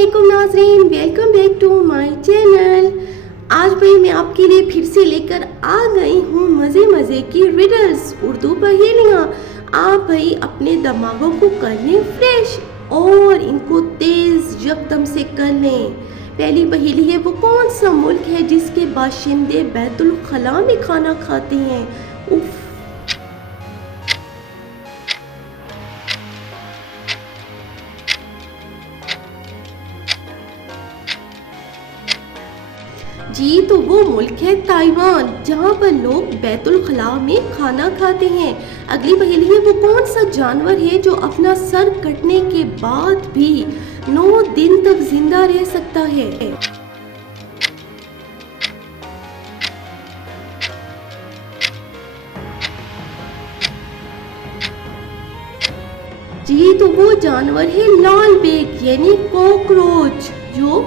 वालेकुम नाज़रीन, welcome back to my channel. आज भाई मैं आपके लिए फिर से लेकर आ गई हूँ मज़े मज़े की रिडल्स, उर्दू पहेलियाँ। आप भाई अपने दिमागों को कर लें फ्रेश और इनको तेज़ यकदम से कर लें। पहली पहेली है, वो कौन सा मुल्क है जिसके बाशिंदे बैतुल खला में खाना खाते हैं? उफ। जी तो वो मुल्क है ताइवान, जहाँ पर लोग बैतुल खला में खाना खाते हैं। अगली पहेली है, वो कौन सा जानवर है जो अपना सर कटने के बाद भी 9 दिन तक जिंदा रह सकता है? जी तो वो जानवर है लाल बेग यानी कॉकरोच, जो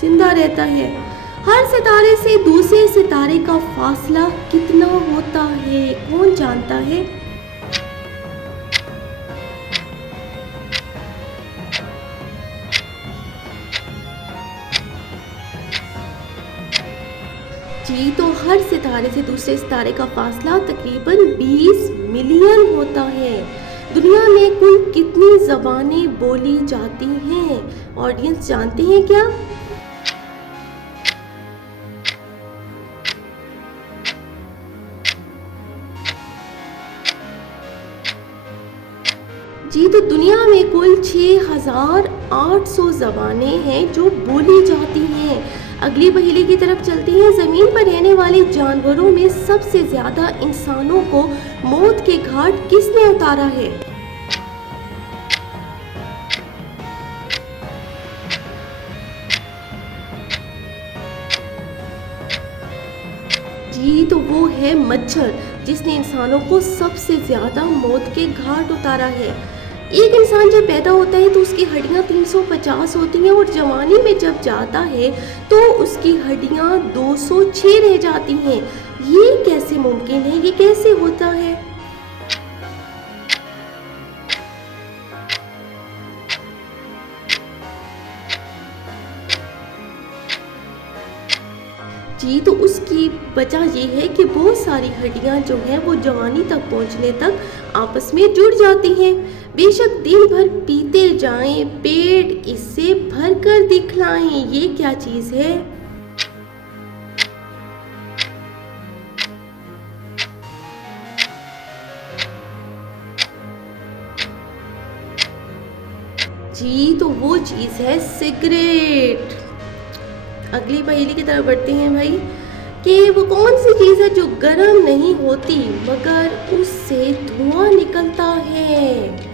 जिंदा रहता है। हर सितारे से दूसरे सितारे का फासला कितना होता है, कौन जानता है? जी तो हर सितारे से दूसरे सितारे का फासला तकरीबन 20 मिलियन होता है। दुनिया में कुल कितनी ज़बानें बोली जाती हैं? ऑडियंस जानते हैं क्या? जी तो दुनिया में कुल 6,800 ज़बानें हैं जो बोली जाती हैं। अगली पहेली की तरफ चलते हैं। ज़मीन पर रहने वाले जानवरों में सबसे ज़्यादा इंसानों को मौत के घाट किसने उतारा है? जी तो वो है मच्छर, जिसने इंसानों को सबसे ज़्यादा मौत के घाट उतारा है। एक इंसान जब पैदा होता है तो उसकी हड्डियां 350 होती हैं और जवानी में जब जाता है तो उसकी हड्डियां 206 रह जाती हैं। ये कैसे मुमकिन है? ये कैसे होता है? जी तो उसकी वजह ये है कि बहुत सारी हड्डियां जो हैं वो जवानी तक पहुंचने तक आपस में जुड़ जाती हैं। बेशक दिन भर पीते जाएं, पेट इससे भर कर दिखलाएं, ये क्या चीज़ है? जी तो वो चीज़ है सिगरेट। अगली पहेली की तरफ बढ़ते हैं भाई, कि वो कौन सी चीज़ है जो गर्म नहीं होती मगर उससे धुआं निकलता है?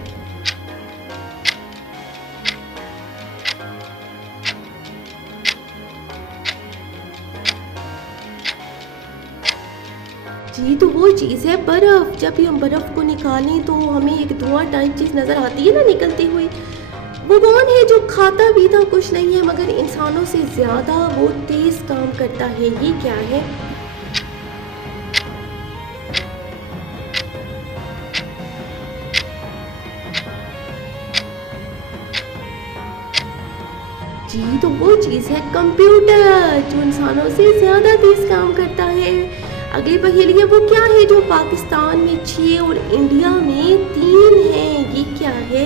जी तो वो चीज़ है बर्फ़। जब भी हम बर्फ़ को निकालें तो हमें एक धुआं टाइप चीज़ नज़र आती है ना निकलती हुई। वो कौन है जो खाता पीता कुछ नहीं है मगर इंसानों से ज़्यादा वो तेज़ काम करता है? ये क्या है? जी तो वो चीज़ है कंप्यूटर, जो इंसानों से ज़्यादा तेज़ काम करता है। अगली पहेली है, वो क्या है जो पाकिस्तान में 6 और इंडिया में 3 है? ये क्या है?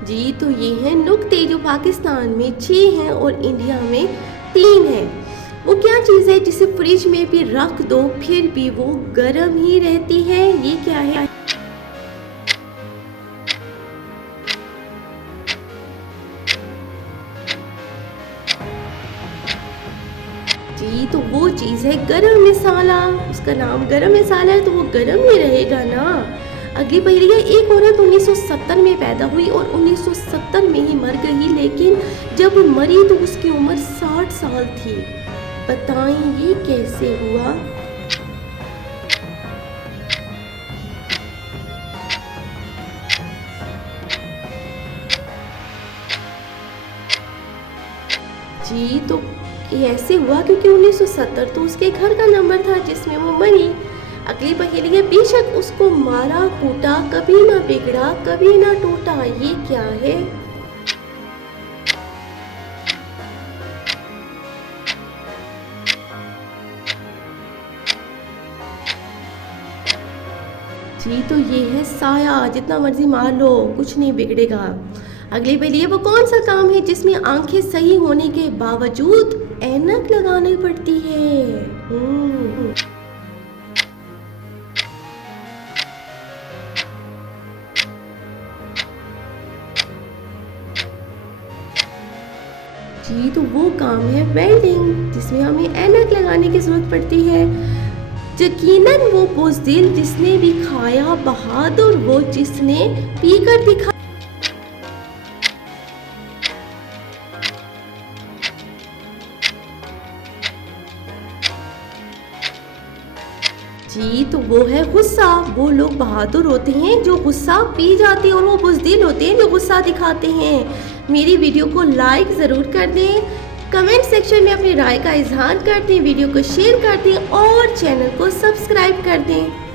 जी तो ये है नुक्ते, जो पाकिस्तान में 6 हैं और इंडिया में 3 हैं। वो क्या चीज़ है जिसे फ्रिज में भी रख दो फिर भी वो गर्म ही रहती है? ये क्या है? जी तो वो चीज़ है गरम मसाला। उसका नाम गरम मसाला है तो वो गरम ही रहेगा ना। अगली पहेली है, एक औरत 1970 में पैदा हुई और 1970 में ही मर गई, लेकिन जब मरी तो उसकी उम्र 60 साल थी। बताएं ये कैसे हुआ? जी तो ये ऐसे हुआ क्योंकि 1970 तो उसके घर का नंबर था जिसमें वो मरी। अगली पहेली है, बेशक उसको मारा कूटा कभी ना बिगड़ा कभी ना टूटा, ये क्या है? जी तो ये है साया, जितना मर्जी मार लो कुछ नहीं बिगड़ेगा। अगली पहेली है, वो कौन सा काम है जिसमें आंखें सही होने के बावजूद ऐनक लगानी पड़ती है? जी तो वो काम है वेल्डिंग, जिसमें हमें ऐनक लगाने की जरूरत पड़ती है। यकीनन वो बुज़दिल जिसने भी खाया, बहादुर वो जिसने पीकर दिखा। जी तो वो है गुस्सा, वो लोग बहादुर होते हैं जो गुस्सा पी जाते हैं और वो बुज़दिल होते हैं जो गुस्सा दिखाते हैं। मेरी वीडियो को लाइक ज़रूर कर दें, कमेंट सेक्शन में अपनी राय का इजहार कर दें, वीडियो को शेयर कर दें और चैनल को सब्सक्राइब कर दें।